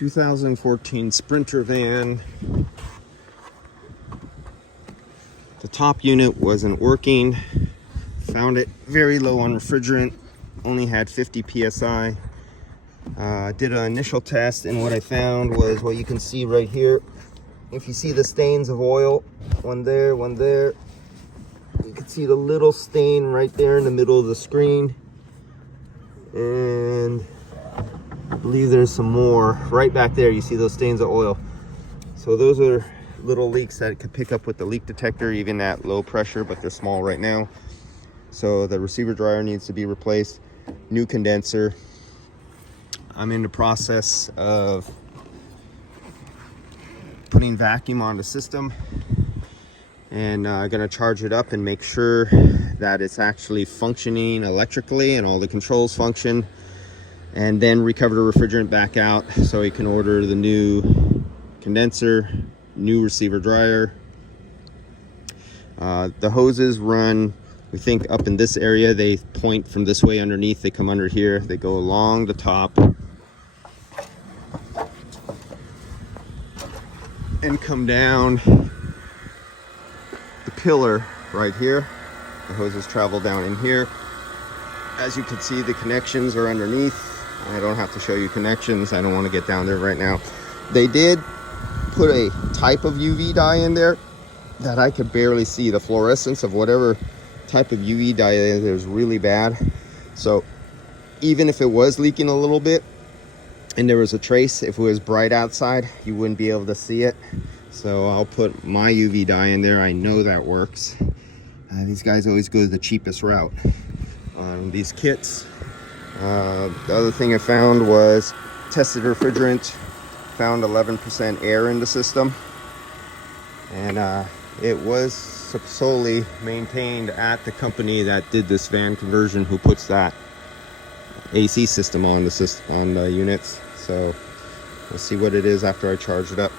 2014 Sprinter van. The top unit wasn't working. Found it very low on refrigerant. Only had 50 psi. Did an initial test, and what I found was what you can see right here. If you see the stains of oil, one there, one there. You can see the little stain right there in the middle of the screen. And I believe there's some more right back there. You see those stains of oil. So those are little leaks that it could pick up with the leak detector, even at low pressure, but they're small right now. So the receiver dryer needs to be replaced. New condenser. I'm in the process of putting vacuum on the system, and gonna charge it up and make sure that it's actually functioning electrically and all the controls function, and then recover the refrigerant back out so you can order the new condenser, new receiver dryer. The hoses run, we think, up in this area. They point from this way underneath, they come under here, they go along the top and come down the pillar right here. The hoses travel down in here. As you can see, the connections are underneath. I don't have to show you connections. I don't want to get down there right now. They did put a type of UV dye in there that I could barely see. The fluorescence of whatever type of UV dye is really bad. So even if it was leaking a little bit and there was a trace, if it was bright outside, you wouldn't be able to see it. So I'll put my UV dye in there. I know that works. These guys always go the cheapest route on these kits. The other thing I found was tested refrigerant, found 11% air in the system, and it was solely maintained at the company that did this van conversion, who puts that AC system on the units. So we'll see what it is after I charge it up.